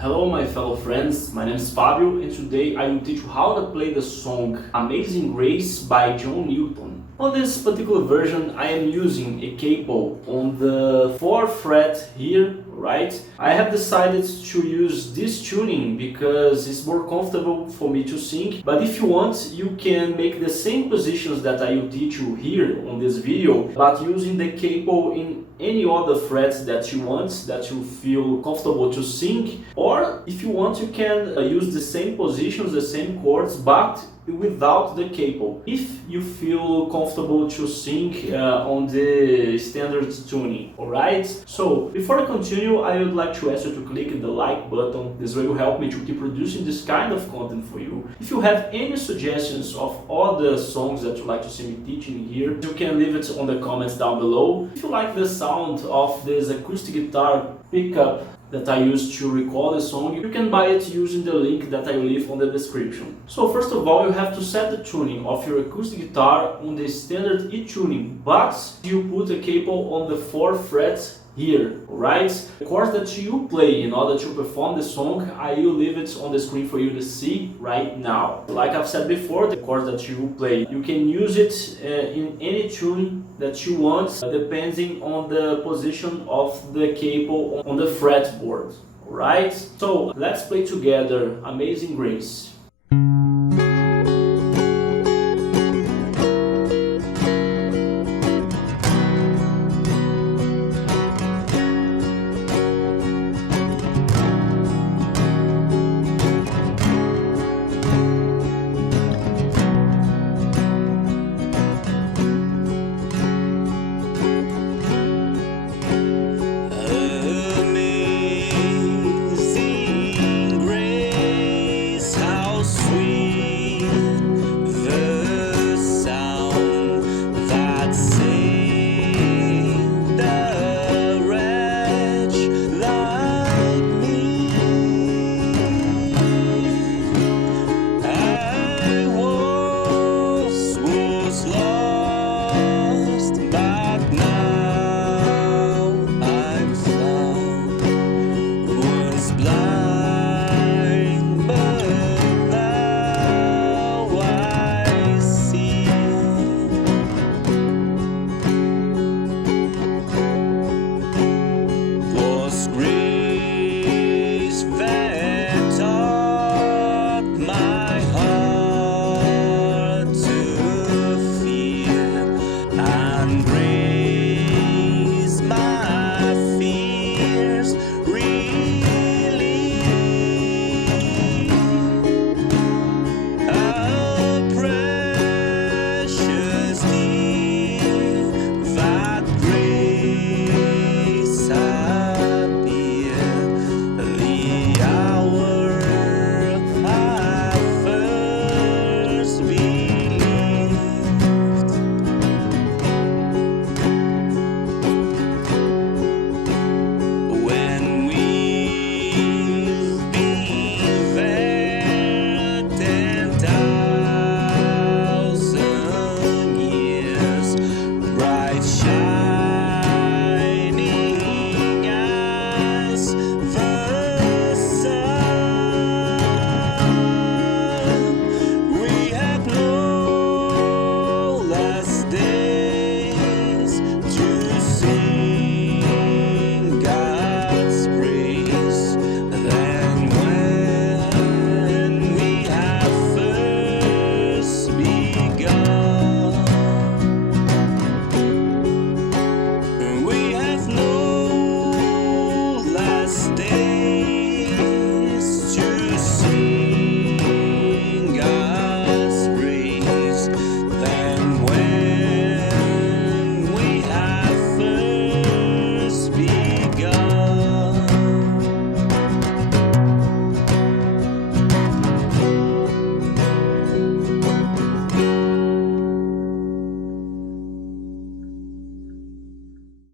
Hello my fellow friends, my name is Fabio and today I will teach you how to play the song Amazing Grace by John Newton. On this particular version I am using a capo on the 4th fret here, right? I have decided to use this tuning because it's more comfortable for me to sing, but if you want you can make the same positions that I will teach you here on this video, but using the capo in any other frets that you want, that you feel comfortable to sing, or if you want you can use the same positions, the same chords, but without the capo, if you feel comfortable to sing on the standard tuning. Alright? So before I continue, I would like to ask you to click the like button. This will help me to keep producing this kind of content for you. If you have any suggestions of other songs that you'd like to see me teaching here, you can leave it on the comments down below. If you like the sound of this acoustic guitar pickup that I use to record the song, you can buy it using the link that I will leave on the description. So first of all, you have to set the tuning of your acoustic guitar on the standard E tuning, but you put a capo on the 4th fret here, alright? The chords that you play in order to perform the song, I will leave it on the screen for you to see right now. Like I've said before, the chords that you play, you can use it in any tune that you want, depending on the position of the capo on the fretboard, alright? So let's play together Amazing Grace.